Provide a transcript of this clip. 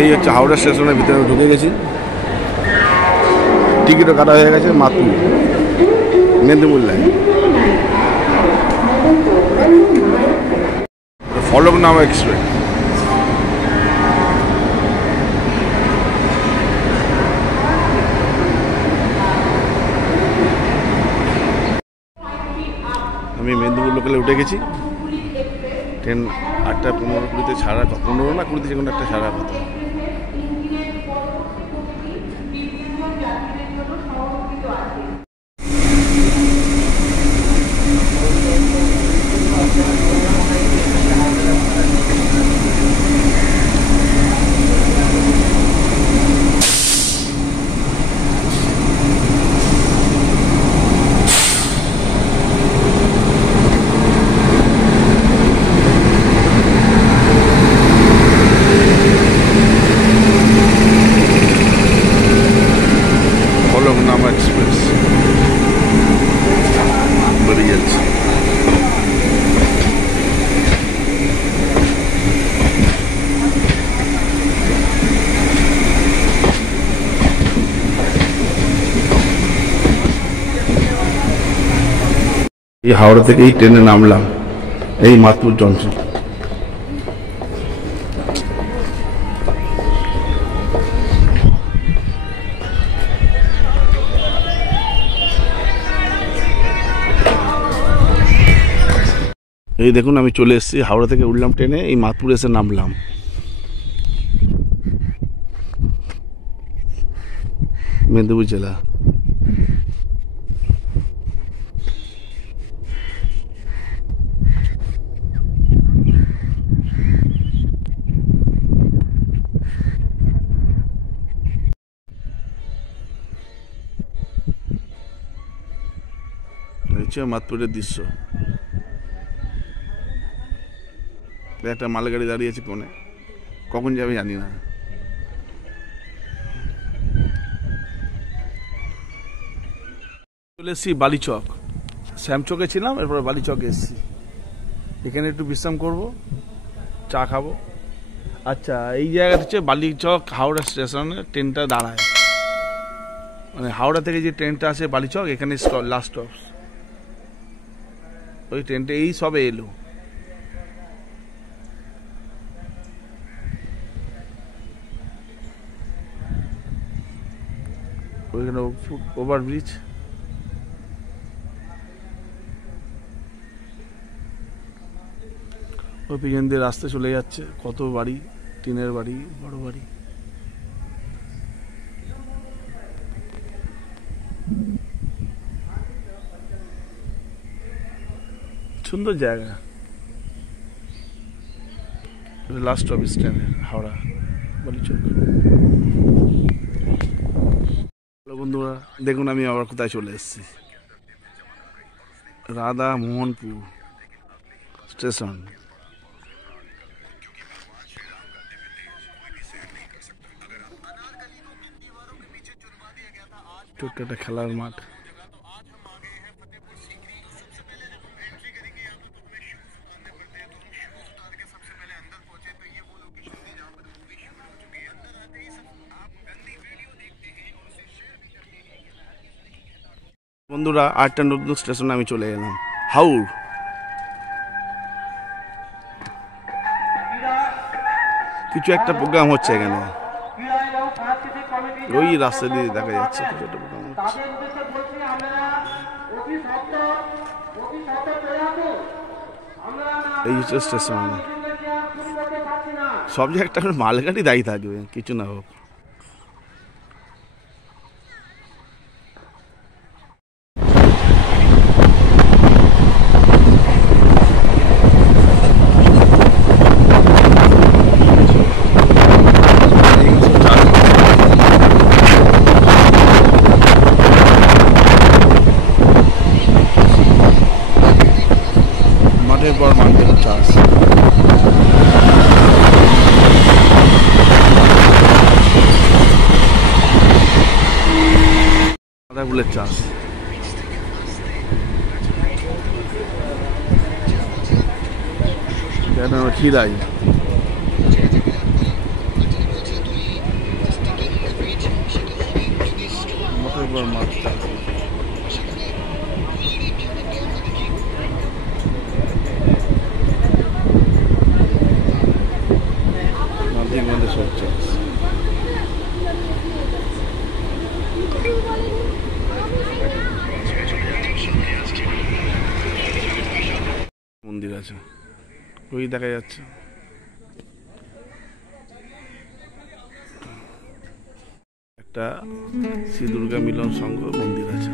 এই হচ্ছে হাওড়া স্টেশনের ভিতরে ঢুকে গেছি। টিকিটও কাটা হয়ে গেছে। মাতু মেদিনীপুর লাইন ফলকনামা এক্সপ্রেস। আমি মেদিনীপুর লোকালে উঠে গেছি। ট্রেন 8:15-20 ছাড়ার কথা, 15 না 20 যে কোনো একটা ছাড়ার কথা। ফলকনামা এক্সপ্রেস বেরিয়ে যাচ্ছে। এই হাওড়া থেকে এই ট্রেনে নামলাম, এই মাতপুর জংশন। এই দেখুন আমি চলে এসেছি, হাওড়া থেকে উঠলাম ট্রেনে, এই মাতপুর এসে নামলাম। মেদিনীপুর জেলা। মাতপুরের দৃশ্য। একটা মালগাড়ি দাঁড়িয়ে আছে কোণে, কখন যাবে জানি না। চলে এসেছি বালিচক। শ্যামচকে ছিলাম, এরপরে বালিচকে এসেছি। এখানে একটু বিশ্রাম করব, চা খাবো। আচ্ছা, এই জায়গাটা হচ্ছে বালিচক হাওড়া স্টেশনে ট্রেনটা দাঁড়ায়। মানে হাওড়া থেকে যে ট্রেনটা আসে বালিচক, এখানে লাস্ট স্টপ। ওই ট্রেনটা এই সবে এলো। ওইখানে ওভারব্রিজ। ওই পিছন দিয়ে রাস্তা চলে যাচ্ছে, কত বাড়ি, টিনের বাড়ি, বড় বাড়ি। সুন্দর জায়গা। লাস্ট অফিস ট্রেনের হাওড়া বালিচক। বন্ধুরা দেখুন আমি আবার কোথায় চলে এসেছি, রাধা মোহনপুর স্টেশন। ছোট্ট একটা খেলার মাঠ। বন্ধুরা 8টা নতুন স্টেশনে আমি চলে এলাম, হাওড়। কিছু একটা প্রোগ্রাম হচ্ছে এখানে, ওই রাস্তা দিয়ে দেখা যাচ্ছে কিছু একটা প্রোগ্রাম হচ্ছে। এই হচ্ছে স্টেশন। সব জায়গায় একটা মালগাড়ি দাঁড়িয়ে থাকবে, কিছু না হোক। মাঠের পর মাঠের চাষ। ফুলের চাষ। খিরাই সুন্দর মাঠটা। মাঝে মাঝে সব চলছে। মন্দির আছে, ওই দেখা যাচ্ছে। একটা শ্রী দুর্গা মিলন সংঘ মন্দির আছে।